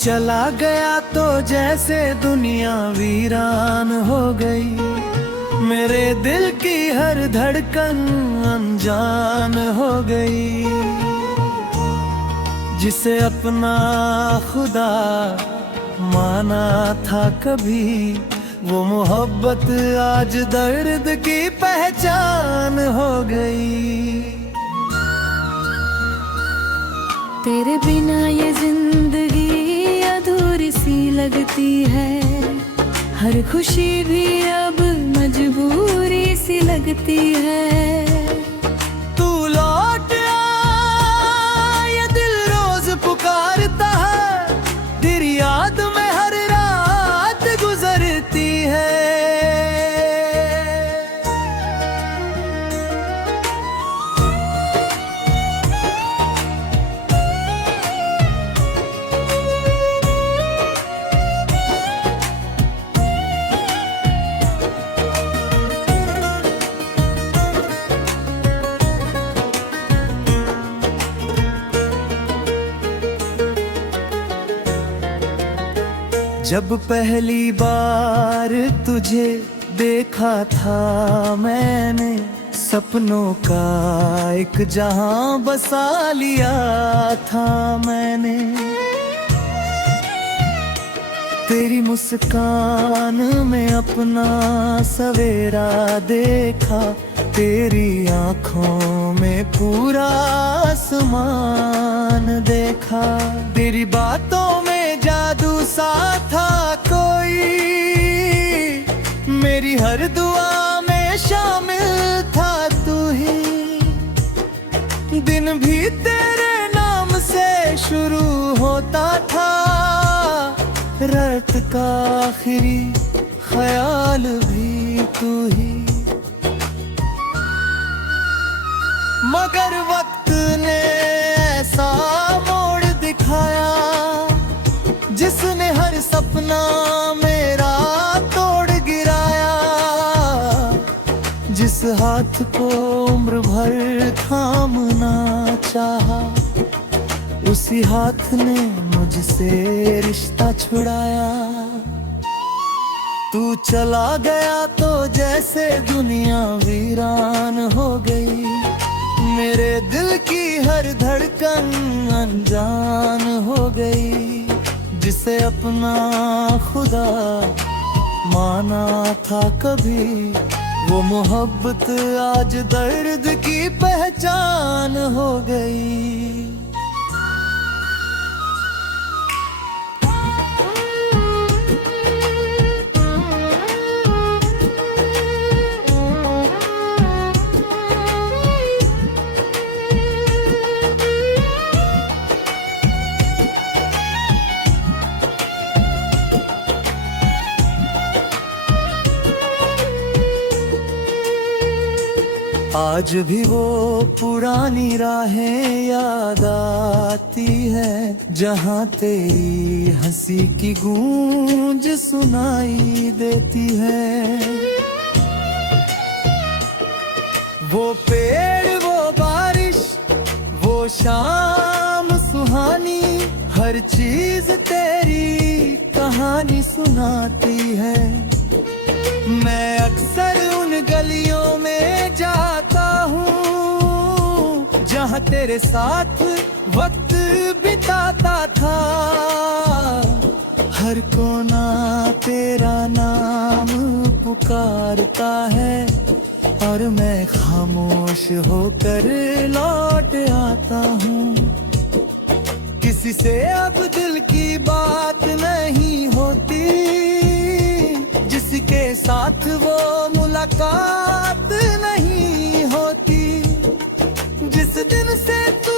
चला गया तो जैसे दुनिया वीरान हो गई, मेरे दिल की हर धड़कन अनजान हो गई। जिसे अपना खुदा माना था कभी, वो मोहब्बत आज दर्द की पहचान हो गई। तेरे बिना ये जिंदगी अधूरी सी लगती है, हर खुशी भी अब मजबूरी सी लगती है। तू लौट आ, ये दिल रोज पुकारता है, तेरी याद में हर रात गुजरती है। जब पहली बार तुझे देखा था मैंने, सपनों का एक जहां बसा लिया था मैंने। तेरी मुस्कान में अपना सवेरा देखा, तेरी आंखों में पूरा आसमान देखा। तेरी बातों में जादू सा था कोई, मेरी हर दुआ में शामिल था तू ही। दिन भी तेरे नाम से शुरू होता था, रात का आखिरी ख्याल भी तू ही। मगर वक्त ने ऐसा मोड़ दिखाया, जिसने हर सपना मेरा तोड़ गिराया। जिस हाथ को उम्र भर थामना चाहा, उसी हाथ ने मुझसे रिश्ता छुड़ाया। तू चला गया तो जैसे दुनिया वीरान हो गई, मेरे दिल की हर धड़कन अनजान हो गई। जिसे अपना खुदा माना था कभी, वो मोहब्बत आज दर्द की पहचान हो गई। आज भी वो पुरानी राहें याद आती है, जहाँ तेरी हंसी की गूंज सुनाई देती है। वो पेड़, वो बारिश, वो शाम सुहानी, हर चीज तेरी कहानी सुनाती है। मैं अक्सर उन गलियों में जाता हूँ, जहाँ तेरे साथ वक्त बिताता था। हर कोना तेरा नाम पुकारता है, और मैं खामोश होकर लौट आता हूँ। किसी से अब दिल की बात नहीं होती, जिसके साथ वो मुलाकात नहीं होती। जिस दिन से तू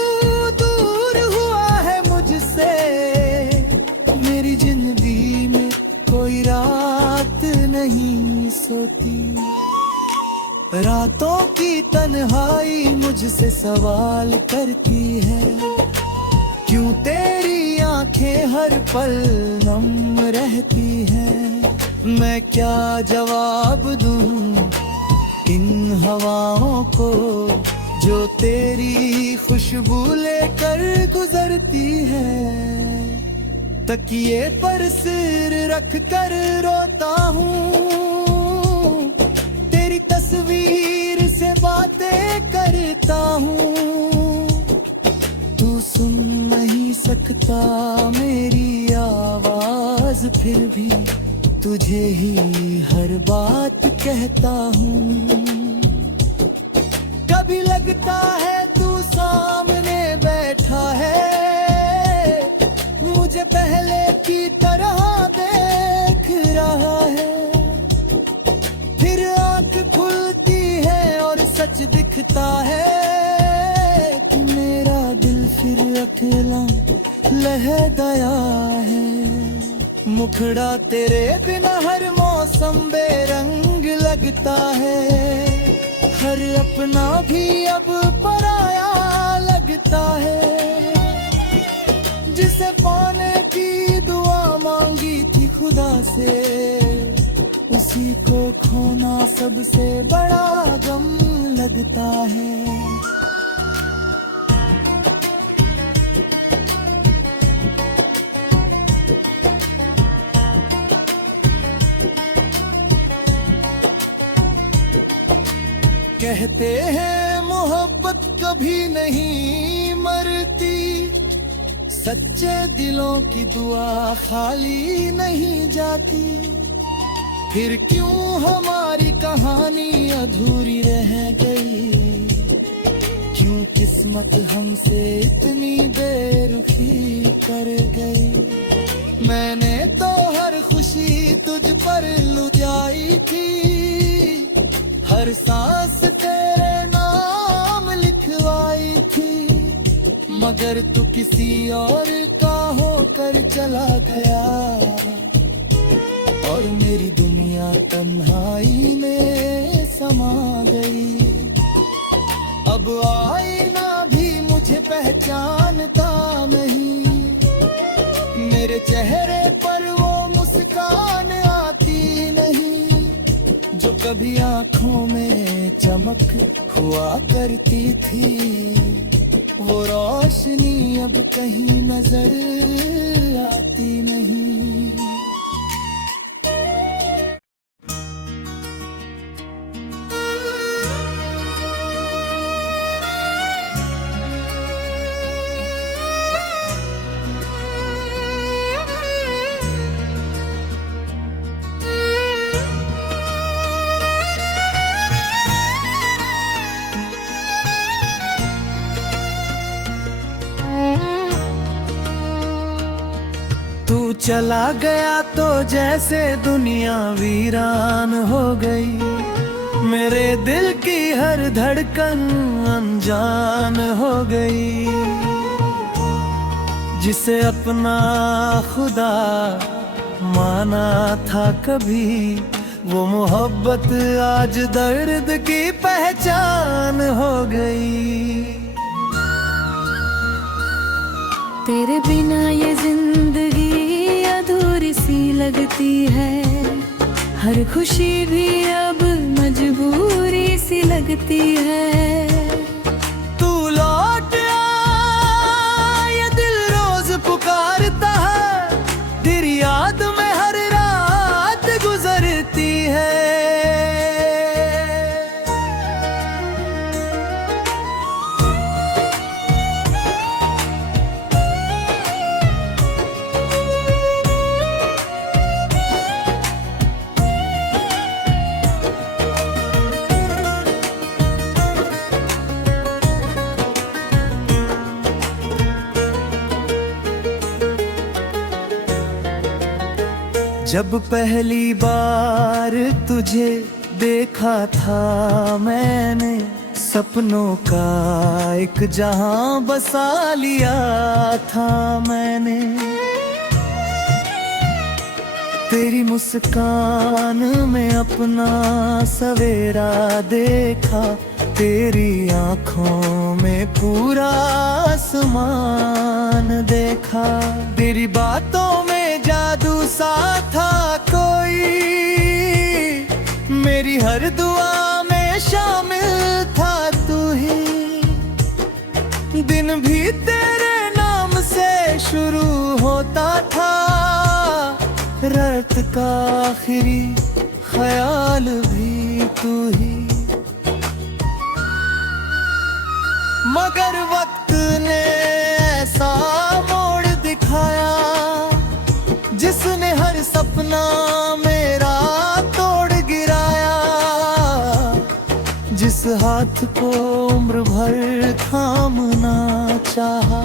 दूर हुआ है मुझसे, मेरी जिंदगी में कोई रात नहीं सोती। रातों की तन्हाई मुझसे सवाल करती है, क्यों तेरी आंखें हर पल नम रहती हैं। मैं क्या जवाब दूं इन हवाओं को, जो तेरी खुशबू लेकर गुजरती है। तकिए पर सिर रख कर रोता हूँ, तेरी तस्वीर से बातें करता हूँ। तू सुन नहीं सकता मेरी आवाज, फिर भी तुझे ही हर बात कहता हूँ। कभी लगता है तू सामने बैठा है, मुझे पहले की तरह देख रहा है। फिर आँख खुलती है और सच दिखता है कि मेरा दिल फिर अकेला लहदाया है। मुखड़ा तेरे बिना हर मौसम बेरंग लगता है, हर अपना भी अब पराया लगता है। जिसे पाने की दुआ मांगी थी खुदा से, उसी को खोना सबसे बड़ा गम लगता है। कहते हैं मोहब्बत कभी नहीं मरती, सच्चे दिलों की दुआ खाली नहीं जाती। फिर क्यों हमारी कहानी अधूरी रह गई, क्यों किस्मत हमसे इतनी बेरुखी कर गई। मैंने तो हर खुशी तुझ पर लुटाई थी, हर सांस तेरे नाम लिखवाई थी। मगर तू किसी और का होकर चला गया, और मेरी दुनिया तन्हाई में समा गई। अब आईना भी मुझे पहचानता नहीं, मेरे चेहरे पर वो मुस्कान आती नहीं जो कभी आंखों में चमक हुआ करती थी। वो रोशनी अब कहीं नजर आती नहीं। तू चला गया तो जैसे दुनिया वीरान हो गई, मेरे दिल की हर धड़कन अनजान हो गई। जिसे अपना खुदा माना था कभी, वो मोहब्बत आज दर्द की पहचान हो गई। तेरे बिना ये जिंदगी अधूरी सी लगती है, हर खुशी भी अब मजबूरी सी लगती है। तू लौट आ, ये दिल रोज पुकारता है, तेरी याद में हर रात गुजरती है। जब पहली बार तुझे देखा था मैंने, सपनों का एक जहां बसा लिया था मैंने। तेरी मुस्कान में अपना सवेरा देखा, तेरी आंखों में पूरा आसमान देखा। तेरी बातों में जादू सा था कोई, मेरी हर दुआ में शामिल था तू ही। दिन भी तेरे नाम से शुरू होता था, रात का आखिरी ख्याल भी तू ही। मगर वक्त ने ऐसा मोड़ दिखाया, जिसने हर सपना मेरा तोड़ गिराया। जिस हाथ को उम्र भर थामना चाहा,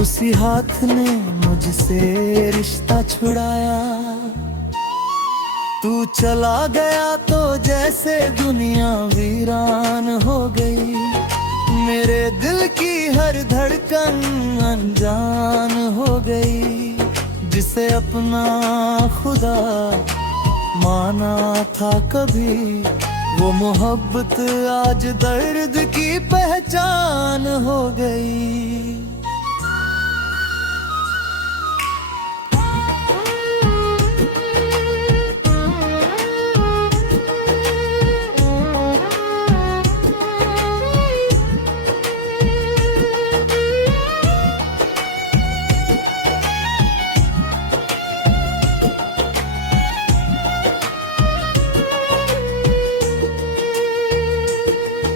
उसी हाथ ने मुझसे रिश्ता छुड़ाया। तू चला गया तो जैसे दुनिया वीरान हो गई, मेरे दिल की हर धड़कन अनजान हो गई। जिसे अपना खुदा माना था कभी, वो मोहब्बत आज दर्द की पहचान हो गई।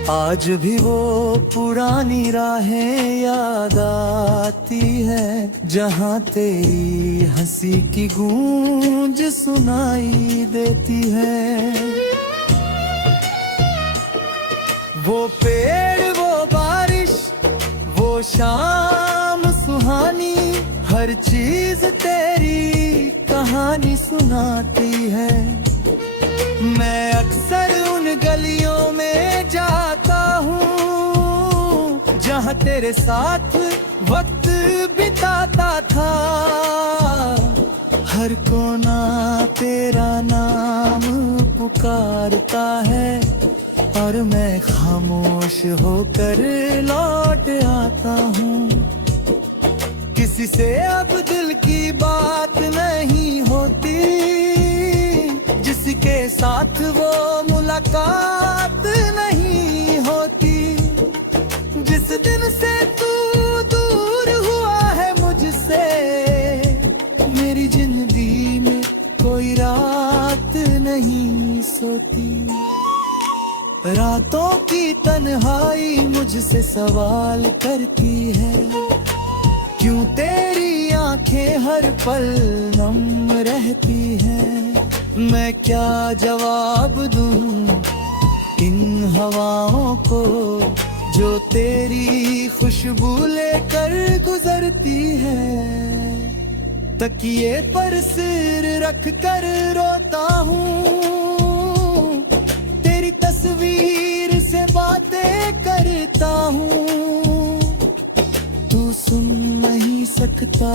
आज भी वो पुरानी राहें याद आती है, जहाँ तेरी हंसी की गूंज सुनाई देती है। वो पेड़, वो बारिश, वो शाम सुहानी, हर चीज तेरी कहानी सुनाती है। मैं अक्सर उन गलियों में जाता हूँ, जहाँ तेरे साथ वक्त बिताता था। हर कोना तेरा नाम पुकारता है, और मैं खामोश होकर लौट आता हूँ। किसी से अब दिल की बात नहीं होती, जिसके साथ वो मुलाकात नहीं होती। जिस दिन से तू दूर हुआ है मुझसे, मेरी जिंदगी में कोई रात नहीं सोती। रातों की तन्हाई मुझसे सवाल करती है, क्यों तेरी आंखें हर पल नम रहती हैं। मैं क्या जवाब दूं इन हवाओं को, जो तेरी खुशबू लेकर गुजरती है। तकिए पर सिर रख कर रोता हूँ, तेरी तस्वीर से बातें करता हूँ। तू सुन नहीं सकता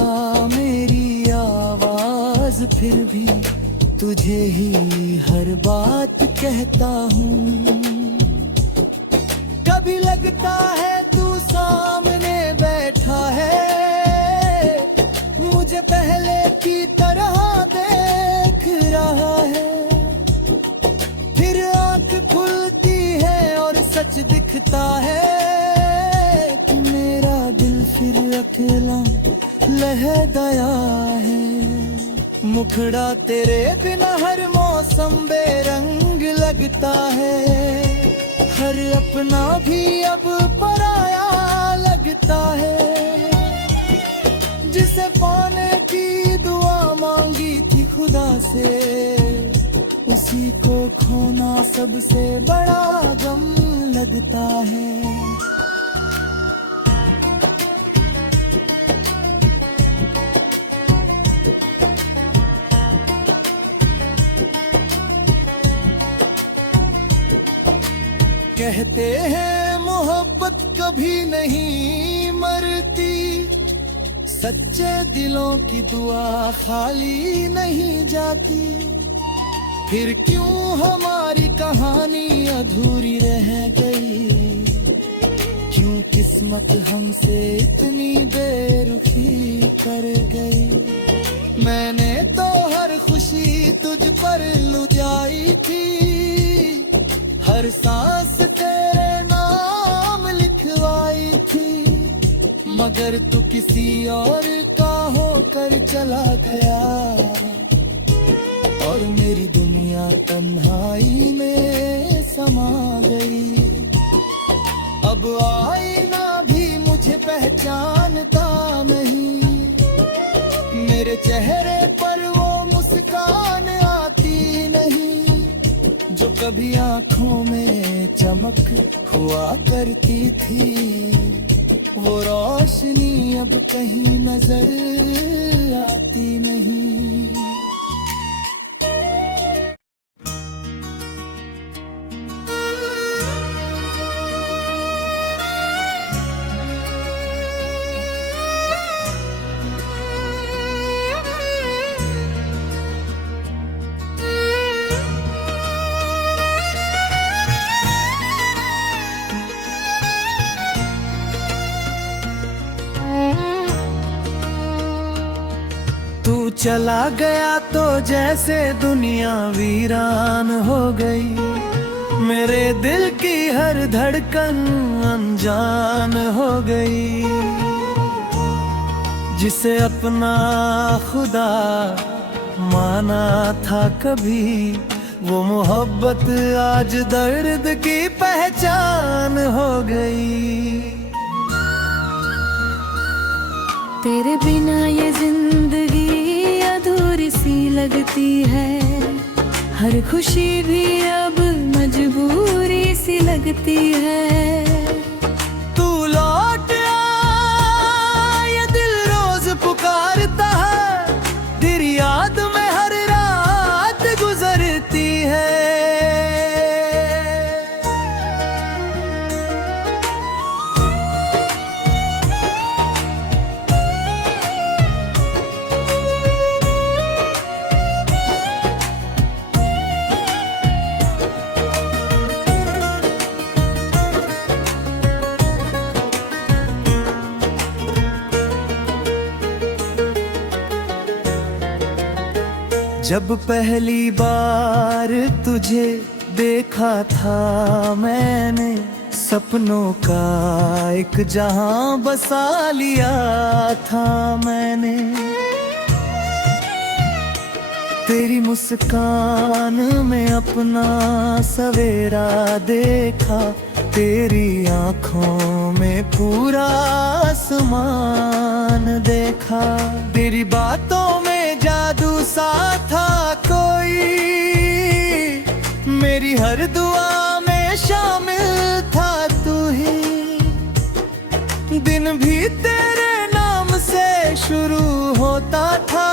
मेरी आवाज, फिर भी तुझे ही हर बात कहता हूँ। कभी लगता है तू सामने बैठा है, मुझे पहले की तरह देख रहा है। फिर आँख खुलती है और सच दिखता है, कि मेरा दिल फिर अकेला लहदाया है। मुखड़ा तेरे बिना हर मौसम बेरंग लगता है, हर अपना भी अब पराया लगता है। जिसे पाने की दुआ मांगी थी खुदा से, उसी को खोना सबसे बड़ा गम लगता है। कहते हैं मोहब्बत कभी नहीं मरती, सच्चे दिलों की दुआ खाली नहीं जाती। फिर क्यों हमारी कहानी अधूरी रह गई, क्यों किस्मत हमसे इतनी बेरुखी कर गई। मैंने तो हर खुशी तुझ पर लुटाई थी, हर सांस तेरे नाम लिखवाई थी। मगर तू किसी और का होकर चला गया और मेरी दुनिया तन्हाई में समा गई। अब आईना भी मुझे पहचानता नहीं, मेरे चेहरे पर वो मुस्कान आती नहीं जो कभी आंखों में चमक हुआ करती थी। वो रोशनी अब कहीं नजर आती नहीं। तू चला गया तो जैसे दुनिया वीरान हो गई, मेरे दिल की हर धड़कन अनजान हो गई। जिसे अपना खुदा माना था कभी, वो मोहब्बत आज दर्द की पहचान हो गई। तेरे बिना ये जिंदगी अधूरी सी लगती है, हर खुशी भी अब मजबूरी सी लगती है। तू लौट आ, ये दिल रोज पुकारता है, तेरी याद में हर रात गुजरती है। जब पहली बार तुझे देखा था मैंने, सपनों का एक जहां बसा लिया था मैंने। तेरी मुस्कान में अपना सवेरा देखा, तेरी आंखों में पूरा आसमान देखा। तेरी बातों में जादू सा था कोई, मेरी हर दुआ में शामिल था तू ही। दिन भी तेरे नाम से शुरू होता था,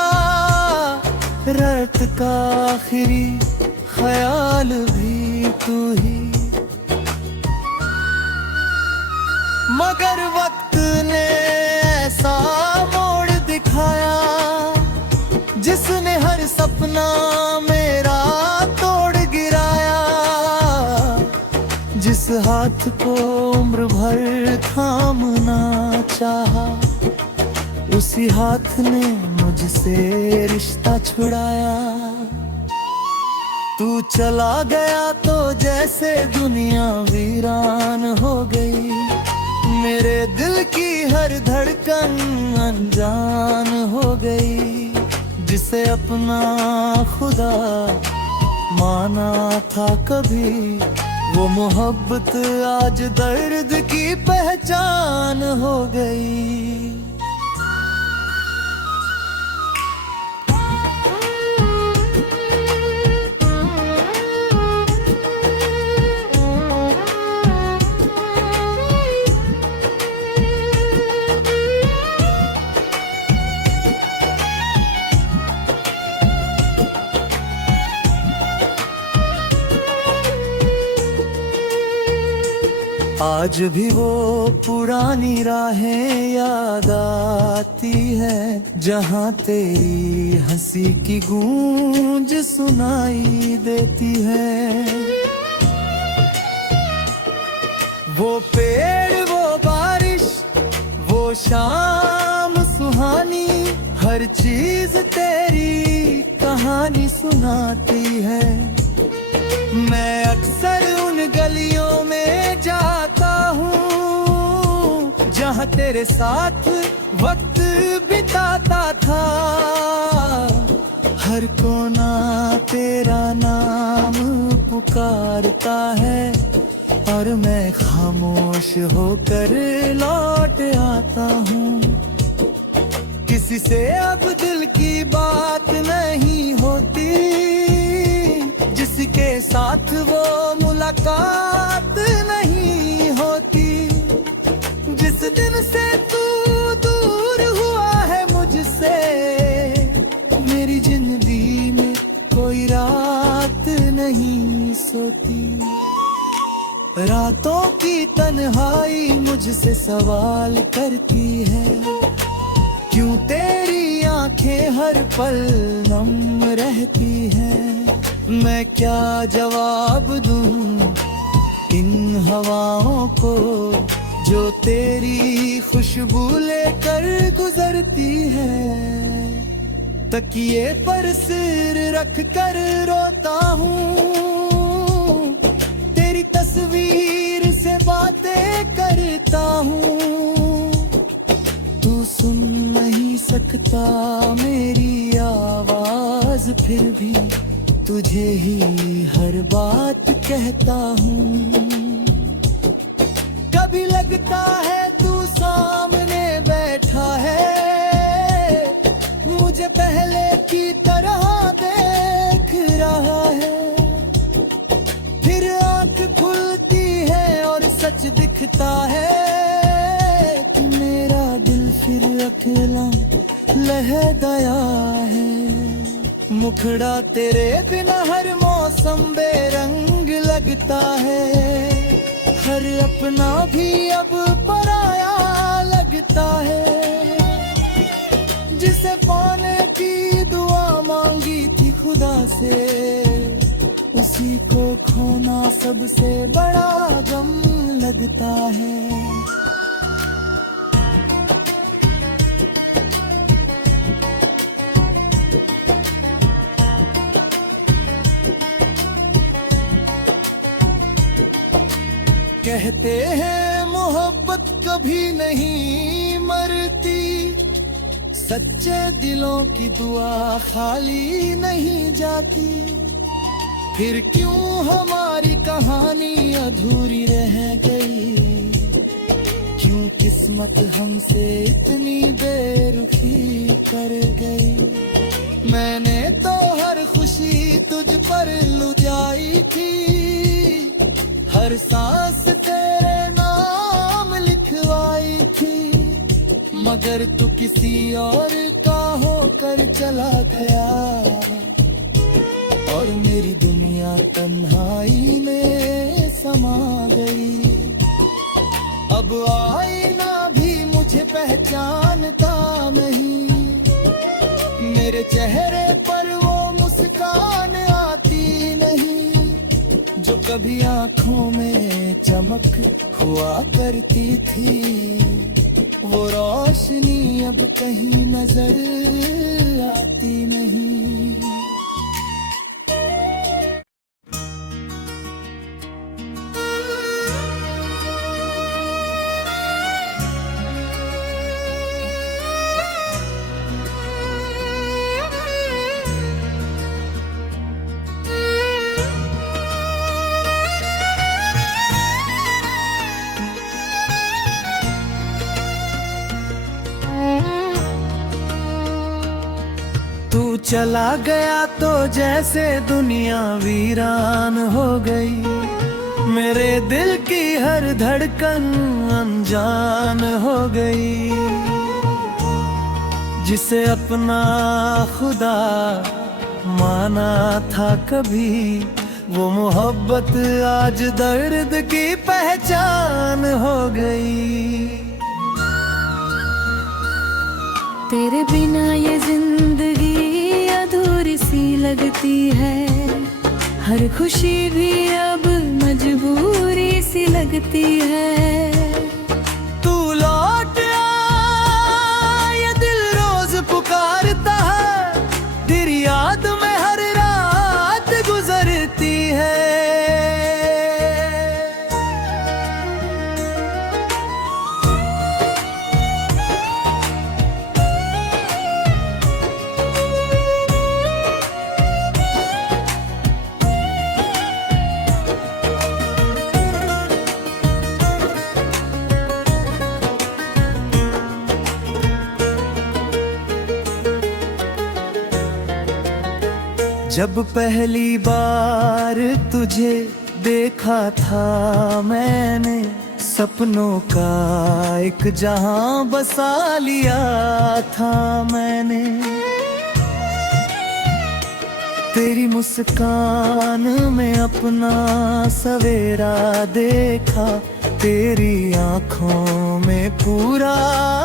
रात का आखिरी ख्याल भी तू ही। मगर वक्त ने ऐसा मोड़ दिखाया, जिसने हर सपना मेरा तोड़ गिराया। जिस हाथ को उम्र भर थामना चाहा, उसी हाथ ने मुझसे रिश्ता छुड़ाया। तू चला गया तो जैसे दुनिया वीरान हो गई, मेरे दिल की हर धड़कन अनजान हो गई। जिसे अपना खुदा माना था कभी, वो मोहब्बत आज दर्द की पहचान हो गई। आज भी वो पुरानी राहें याद आती है, जहाँ तेरी हंसी की गूंज सुनाई देती है। वो पेड़, वो बारिश, वो शाम सुहानी, हर चीज तेरी कहानी सुनाती है। मैं अक्सर उन गलियों में जाता हूँ, जहाँ तेरे साथ वक्त आता था। हर कोना तेरा नाम पुकारता है और मैं खामोश होकर लौट आता हूँ। किसी से अब दिल की बात नहीं होती, जिसके साथ वो मुलाकात नहीं होती। जिस दिन से तू दूर हुआ है मुझसे, मेरी जिंदगी में कोई रात नहीं सोती। रातों की तन्हाई मुझसे सवाल करती है, क्यों तेरी आंखें हर पल नम रहती हैं। मैं क्या जवाब दूं इन हवाओं को जो तेरी खुशबू लेकर गुजरती है। तकिए पर सिर रख कर रोता हूँ, तेरी तस्वीर से बातें करता हूँ। तू सुन नहीं सकता मेरी आवाज, फिर भी तुझे ही हर बात कहता हूँ। कभी लगता है तू सामने बैठा है, मुझे पहले की तरह देख रहा है। फिर आंख खुलती है और सच दिखता है कि मेरा दिल फिर अकेला लह गया है। मुखड़ा तेरे बिना हर मौसम बेरंग लगता है, हर अपना भी अब पराया लगता है। जिसे पाने की दुआ मांगी थी खुदा से, उसी को खोना सबसे बड़ा गम लगता है। कहते हैं मोहब्बत कभी नहीं मरती, सच्चे दिलों की दुआ खाली नहीं जाती। फिर क्यों हमारी कहानी अधूरी रह गई, क्यों किस्मत हमसे इतनी बेरुखी कर गई। मैंने तो हर खुशी तुझ पर लुटाई थी, हर सांस तेरे नाम लिखवाई थी। मगर तू किसी और का होकर चला गया और मेरी दुनिया तन्हाई में समा गई। अब आईना भी मुझे पहचानता नहीं, मेरे चेहरे पर वो मुस्कान आती नहीं जो कभी आंखों में चमक हुआ करती थी। वो रोशनी अब कहीं नजर आती नहीं। तू चला गया तो जैसे दुनिया वीरान हो गई, मेरे दिल की हर धड़कन अनजान हो गई। जिसे अपना खुदा माना था कभी, वो मोहब्बत आज दर्द की पहचान हो गई। तेरे बिना ये जिंदगी अधूरी सी लगती है, हर खुशी भी अब मजबूरी सी लगती है। तू लौट आ, ये दिल रोज पुकारता है, तेरी याद में हर रात गुजरती है। जब पहली बार तुझे देखा था मैंने, सपनों का एक जहां बसा लिया था मैंने। तेरी मुस्कान में अपना सवेरा देखा, तेरी आंखों में पूरा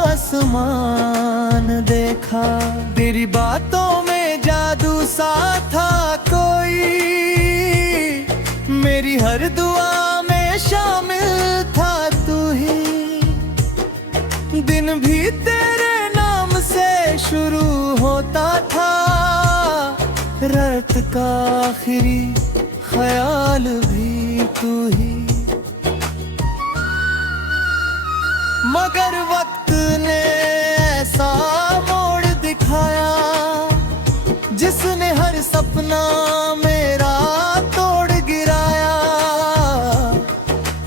आसमान देखा। तेरी बातों में जादू सा था कोई, मेरी हर दुआ में शामिल था तू ही। दिन भी तेरे नाम से शुरू होता था, रात का आखिरी ख्याल भी तू ही। मगर वक्त ने ऐसा मोड़ दिखाया, जिसने हर सपना मेरा तोड़ गिराया।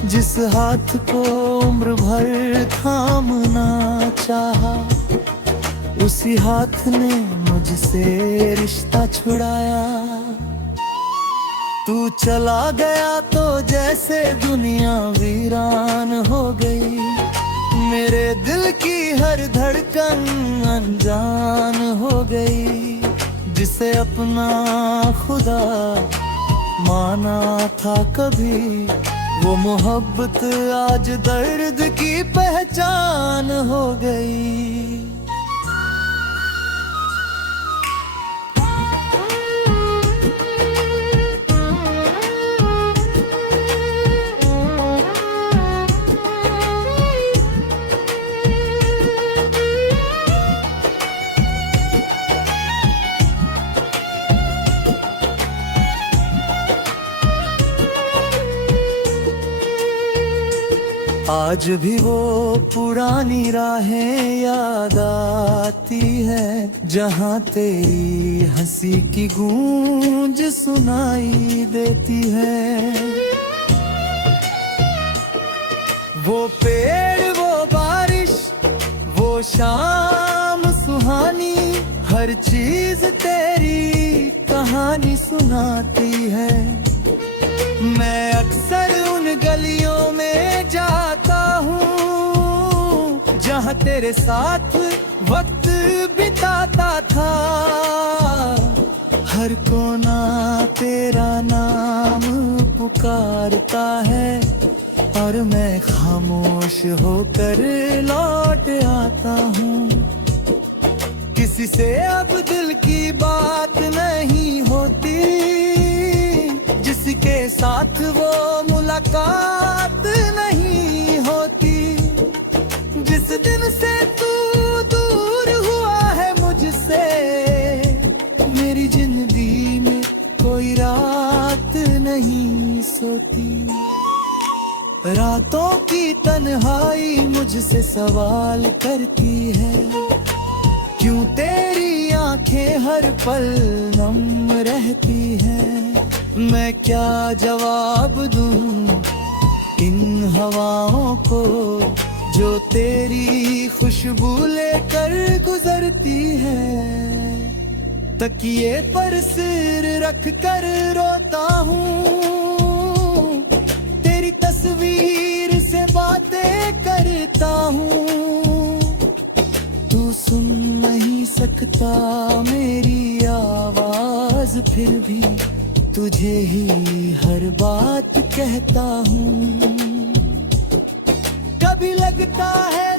जिस हाथ को उम्र भर थामना चाहा, उसी हाथ ने मुझसे रिश्ता छुड़ाया। तू चला गया तो जैसे दुनिया वीरान हो गई, मेरे दिल की हर धड़कन अनजान हो गई। जिसे अपना खुदा माना था कभी, वो मोहब्बत आज दर्द की पहचान हो गई। आज भी वो पुरानी राहें याद आती है, जहाँ तेरी हंसी की गूंज सुनाई देती है। वो पेड़, वो बारिश, वो शाम सुहानी, हर चीज तेरी कहानी सुनाती है। मैं अक्सर उन गलियों में जाता हूँ, जहाँ तेरे साथ वक्त बिताता था। हर कोना तेरा नाम पुकारता है, और मैं खामोश होकर लौट आता हूँ। किसी से अब दिल की बात नहीं होती, जिसके साथ वो मुलाकात नहीं होती। जिस दिन से तू दूर हुआ है मुझसे, मेरी जिंदगी में कोई रात नहीं सोती। रातों की तन्हाई मुझसे सवाल करती है, क्यों तेरी आंखें हर पल नम रहती हैं। मैं क्या जवाब दूं इन हवाओं को, जो तेरी खुशबू लेकर गुजरती है। तकिए पर सिर रख कर रोता हूँ, तेरी तस्वीर से बातें करता हूँ। तू सुन नहीं सकता मेरी आवाज, फिर भी तुझे ही हर बात कहता हूँ। कभी लगता है